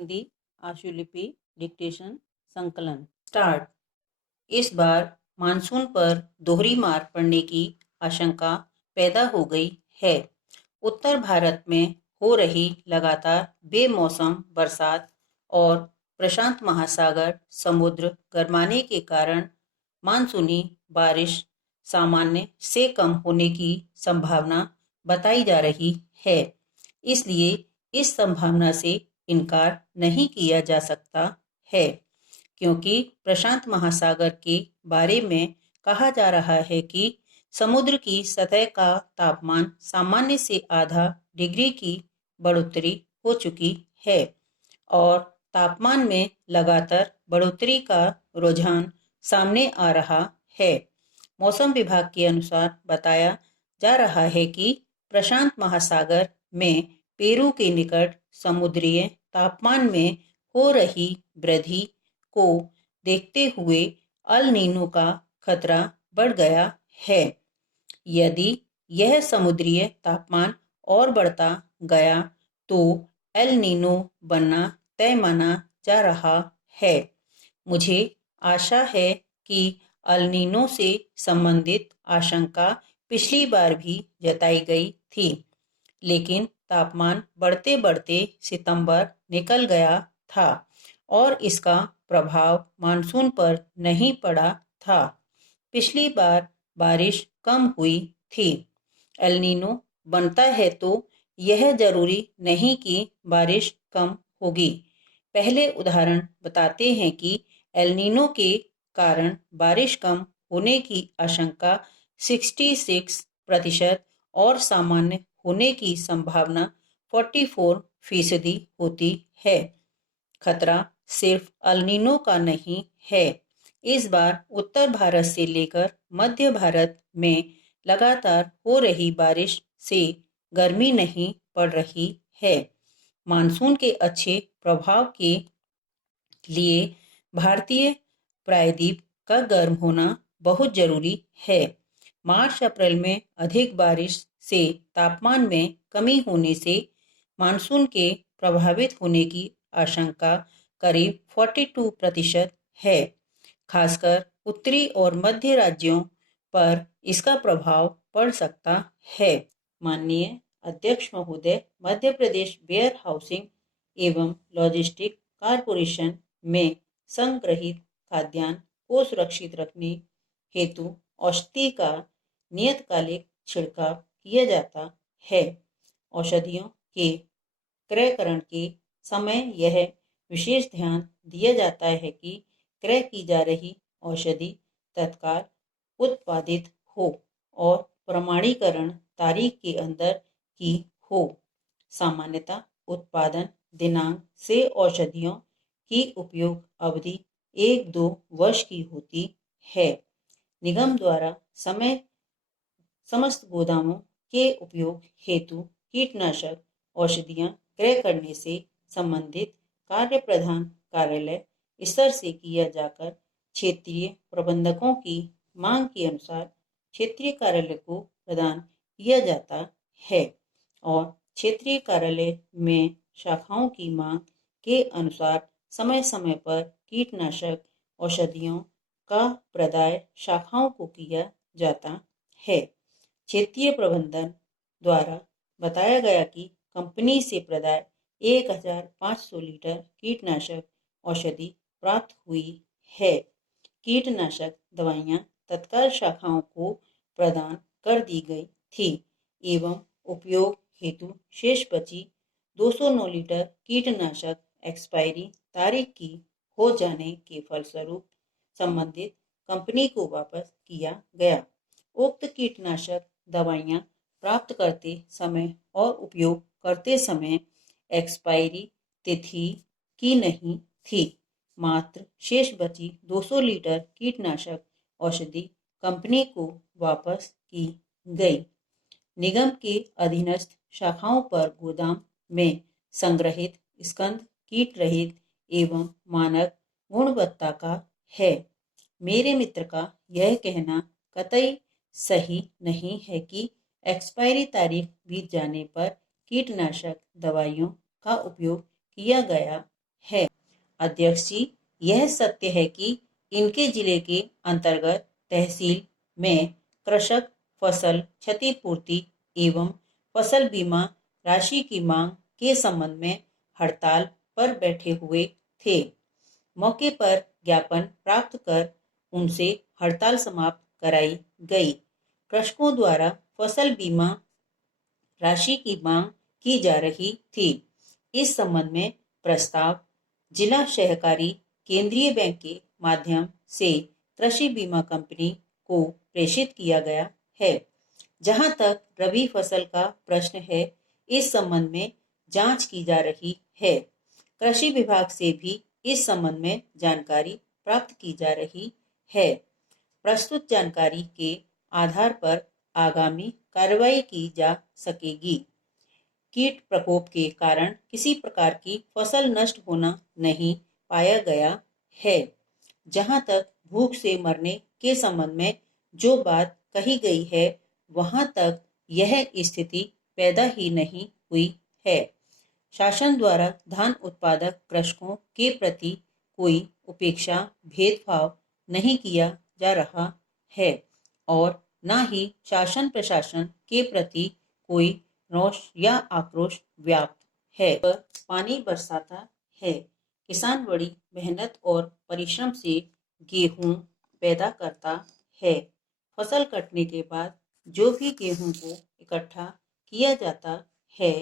Hindi आशुलिपि dictation संकलन start. इस बार monsoon पर दोहरी मार पड़ने की आशंका पैदा हो गई है। उत्तर भारत में हो रही लगातार बेमौसम बरसात और प्रशांत महासागर समुद्र गर्माने के कारण मानसूनी बारिश सामान्य से कम होने की संभावना बताई जा रही है। इसलिए इस संभावना से इनकार नहीं किया जा सकता है, क्योंकि प्रशांत महासागर के बारे में कहा जा रहा है कि समुद्र की सतह का तापमान सामान्य से आधा डिग्री की बढ़ोतरी हो चुकी है और तापमान में लगातार बढ़ोतरी का रुझान सामने आ रहा है। मौसम विभाग के अनुसार बताया जा रहा है कि प्रशांत महासागर में पेरू के निकट समुद्रीय तापमान में हो रही वृद्धि को देखते हुए अल नीनो का खतरा बढ़ गया है। यदि यह समुद्रीय तापमान और बढ़ता गया तो एल नीनो बनना तय माना जा रहा है। मुझे आशा है कि एल नीनो से संबंधित आशंका पिछली बार भी जताई गई थी, लेकिन तापमान बढ़ते बढ़ते सितंबर निकल गया था और इसका प्रभाव मानसून पर नहीं पड़ा था। पिछली बार बारिश कम हुई थी। एल नीनो बनता है तो यह जरूरी नहीं कि बारिश कम होगी। पहले उदाहरण बताते हैं कि एल नीनो के कारण बारिश कम होने की आशंका 66% और सामान्य होने की संभावना 44% होती है। खतरा सिर्फ एल नीनो का नहीं है। इस बार उत्तर भारत से लेकर मध्य भारत में लगातार हो रही बारिश से गर्मी नहीं पड़ रही है। मानसून के अच्छे प्रभाव के लिए भारतीय प्रायद्वीप का गर्म होना बहुत जरूरी है। मार्च अप्रैल में अधिक बारिश से तापमान में कमी होने से मानसून के प्रभावित होने की आशंका करीब 42% है। खासकर उत्तरी और मध्य राज्यों पर इसका प्रभाव पड़ सकता है। माननीय अध्यक्ष महोदय, मध्य प्रदेश वेयर हाउसिंग एवं लॉजिस्टिक कारपोरेशन में संग्रहित खाद्यान्न को सुरक्षित रखने हेतु औषधि का नियतकालिक छिड़काव किया जाता है। औषधियों के क्रयकरण के समय यह विशेष ध्यान दिया जाता है कि क्रय की जा रही औषधि तत्काल उत्पादित हो और प्रमाणीकरण तारीख के अंदर की हो। सामान्यतः उत्पादन दिनांक से औषधियों की उपयोग अवधि 1-2 वर्ष की होती है। निगम द्वारा समस्त गोदामों के उपयोग हेतु कीटनाशक औषधियां क्रय करने से संबंधित कार्य प्रधान कार्यालय स्तर से किया जाकर क्षेत्रीय प्रबंधकों की मांग के अनुसार क्षेत्रीय कार्यालय को प्रदान किया जाता है और क्षेत्रीय कार्यालय में शाखाओं की मांग के अनुसार समय समय पर कीटनाशक औषधियों का प्रदाय शाखाओं को किया जाता है। क्षेत्रीय प्रबंधन द्वारा बताया गया कि कंपनी से प्रदाय 1500 लीटर कीटनाशक औषधि प्राप्त हुई है। कीटनाशक दवाइयां तत्काल शाखाओं को प्रदान कर दी गई थी एवं उपयोग हेतु शेष बची 209 लीटर कीटनाशक एक्सपायरी तारीख की हो जाने के फलस्वरूप संबंधित कंपनी को वापस किया गया। उक्त कीटनाशक दवाइयां प्राप्त करते समय और उपयोग करते समय एक्सपायरी तिथि की नहीं थी। मात्र शेष बची 200 लीटर कीटनाशक औषधि कंपनी को वापस की गई। निगम के अधीनस्थ शाखाओं पर गोदाम में संग्रहित स्कंद कीट रहित एवं मानक गुणवत्ता का है। मेरे मित्र का यह कहना कतई सही नहीं है कि एक्सपायरी तारीख बीत जाने पर कीटनाशक दवाइयों का उपयोग किया गया अध्यक्ष जी, यह सत्य है कि इनके जिले के अंतर्गत तहसील में कृषक फसल क्षतिपूर्ति एवं फसल बीमा राशि की मांग के संबंध में हड़ताल पर बैठे हुए थे। मौके पर ज्ञापन प्राप्त कर उनसे हड़ताल समाप्त कराई गई। कृषकों द्वारा फसल बीमा राशि की मांग की जा रही थी। इस संबंध में प्रस्ताव जिला सहकारी केंद्रीय बैंक के माध्यम से कृषि बीमा कंपनी को प्रेषित किया गया है। जहां तक रबी फसल का प्रश्न है, इस संबंध में जांच की जा रही है। कृषि विभाग से भी इस संबंध में जानकारी प्राप्त की जा रही है। प्रस्तुत जानकारी के आधार पर आगामी कार्रवाई की जा सकेगी। कीट प्रकोप के कारण किसी प्रकार की फसल नष्ट होना नहीं पाया गया है। जहां तक भूख से मरने के संबंध में जो बात कही गई है, वहां तक यह स्थिति पैदा ही नहीं हुई है। शासन द्वारा धान उत्पादक कृषकों के प्रति कोई उपेक्षा भेदभाव नहीं किया जा रहा है और न ही शासन प्रशासन के प्रति कोई रोष या आक्रोश व्याप्त है। पानी बरसाता है। किसान बड़ी मेहनत और परिश्रम से गेहूं पैदा करता है। फसल कटने के बाद जो भी गेहूं को इकट्ठा किया जाता है,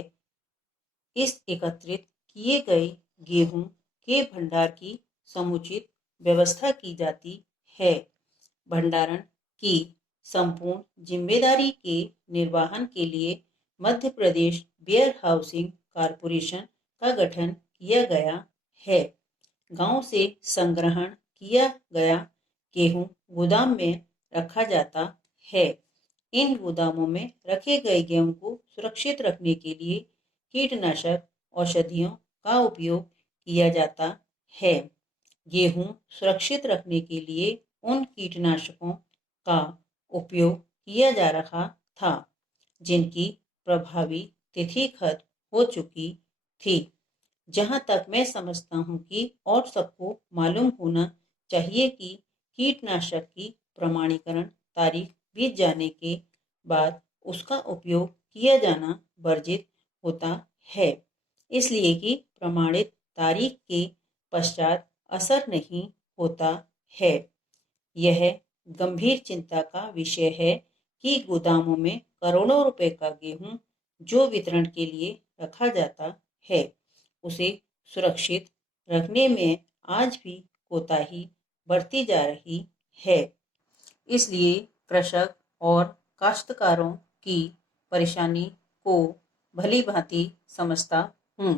इस एकत्रित किए गए गेहूं के भंडार की समुचित व्यवस्था की जाती है। भंडारण की संपूर्ण जिम्मेदारी के निर्वहन के लिए Madhya Pradesh where housing corporation का गठन किया गया है। गांव से संग्रहण किया गया गेहूं गोदाम में रखा जाता है। इन गोदामों में रखे गए गेहूं को सुरक्षित रखने के लिए कीटनाशक औषधियों का उपयोग किया जाता है। गेहूं सुरक्षित रखने के लिए उन कीटनाशकों का उपयोग किया जा रहा था जिनकी प्रभावी तिथि खत्म हो चुकी थी। जहां तक मैं समझता हूं कि और सबको मालूम होना चाहिए कि कीटनाशक की प्रमाणीकरण तारीख बीत जाने के बाद उसका उपयोग किया जाना वर्जित होता है, इसलिए कि प्रमाणित तारीख के पश्चात असर नहीं होता है। यह गंभीर चिंता का विषय है कि गोदामों में करोड़ों रुपए का गेहूं जो वितरण के लिए रखा जाता है, उसे सुरक्षित रखने में आज भी कोताही बरती जा रही है। इसलिए कृषक और काश्तकारों की परेशानी को भली भांति समझता हूँ।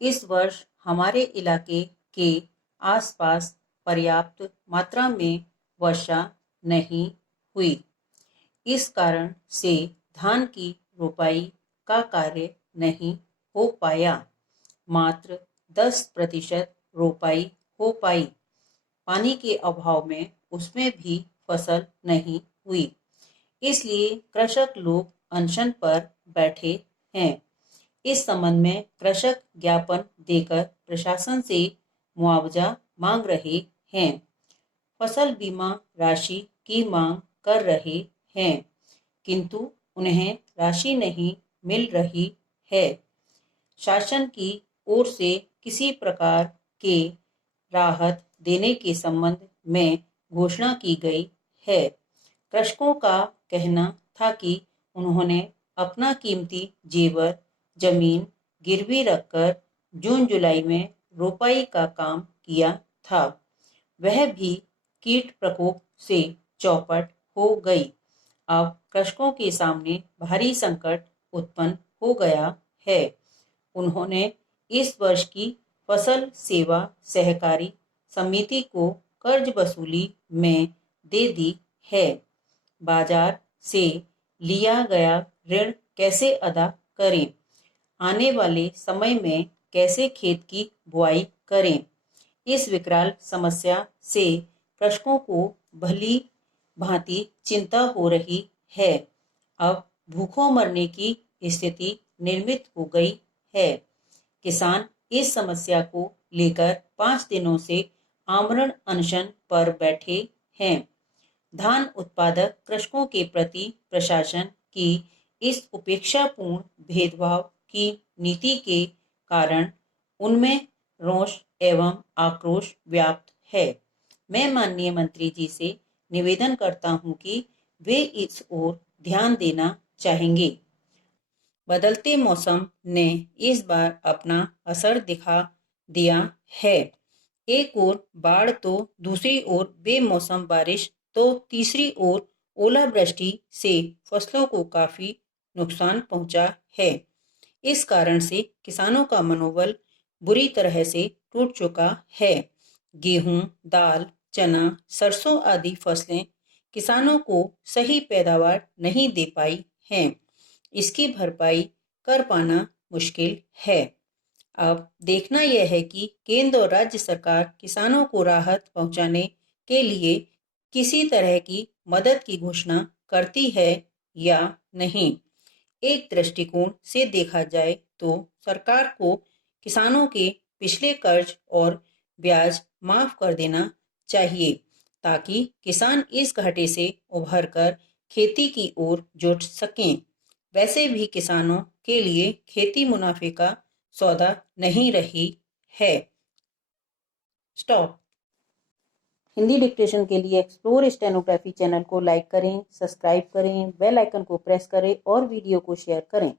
इस वर्ष हमारे इलाके के आसपास पर्याप्त मात्रा में वर्षा नहीं हुई। इस कारण से धान की रोपाई का कार्य नहीं हो पाया। मात्र 10% रोपाई हो पाई। पानी के अभाव में उसमें भी फसल नहीं हुई। इसलिए कृषक लोग अनशन पर बैठे हैं। इस संबंध में कृषक ज्ञापन देकर प्रशासन से मुआवजा मांग रहे हैं। फसल बीमा राशि की मांग कर रहे हैं, किंतु उन्हें राशि नहीं मिल रही है। शासन की ओर से किसी प्रकार के राहत देने के संबंध में घोषणा की गई है। कृषकों का कहना था कि उन्होंने अपना कीमती जेवर जमीन गिरवी रखकर जून जुलाई में रोपाई का काम किया था। वह भी कीट प्रकोप से चौपट हो गई। अब कृषकों के सामने भारी संकट उत्पन्न हो गया है। उन्होंने इस वर्ष की फसल सेवा सहकारी समिति को कर्ज वसूली में दे दी है। बाजार से लिया गया ऋण कैसे अदा करें? आने वाले समय में कैसे खेत की बुआई करें? इस विकराल समस्या से कृषकों को भली भांति चिंता हो रही है। अब भूखों मरने की स्थिति निर्मित हो गई है। किसान इस समस्या को लेकर 5 दिनों से आमरण अनशन पर बैठे हैं। धान उत्पादक कृषकों के प्रति प्रशासन की इस उपेक्षापूर्ण भेदभाव की नीति के कारण उनमें रोष एवं आक्रोश व्याप्त है। मैं माननीय मंत्री जी से निवेदन करता हूं कि वे इस ओर ध्यान देना चाहेंगे। बदलते मौसम ने इस बार अपना असर दिखा दिया है। एक ओर बाढ़ तो दूसरी ओर बेमौसम बारिश तो तीसरी ओर ओलावृष्टि से फसलों को काफी नुकसान पहुंचा है। इस कारण से किसानों का मनोबल बुरी तरह से टूट चुका है। गेहूं, दाल, चना, सरसों आदि फसलें किसानों को सही पैदावार नहीं दे पाई हैं। इसकी भरपाई कर पाना मुश्किल है। अब देखना यह है कि केंद्र और राज्य सरकार किसानों को राहत पहुंचाने के लिए किसी तरह की मदद की घोषणा करती है या नहीं। एक दृष्टिकोण से देखा जाए तो सरकार को किसानों के पिछले कर्ज और ब्याज माफ कर देना चाहिए ताकि किसान इस घाटे से उभरकर खेती की ओर जुट सकें। वैसे भी किसानों के लिए खेती मुनाफे का सौदा नहीं रही है। स्टॉप। हिंदी डिक्टेशन के लिए एक्सप्लोर स्टेनोग्राफी चैनल को लाइक करें, सब्सक्राइब करें, बेल आइकन को प्रेस करें और वीडियो को शेयर करें।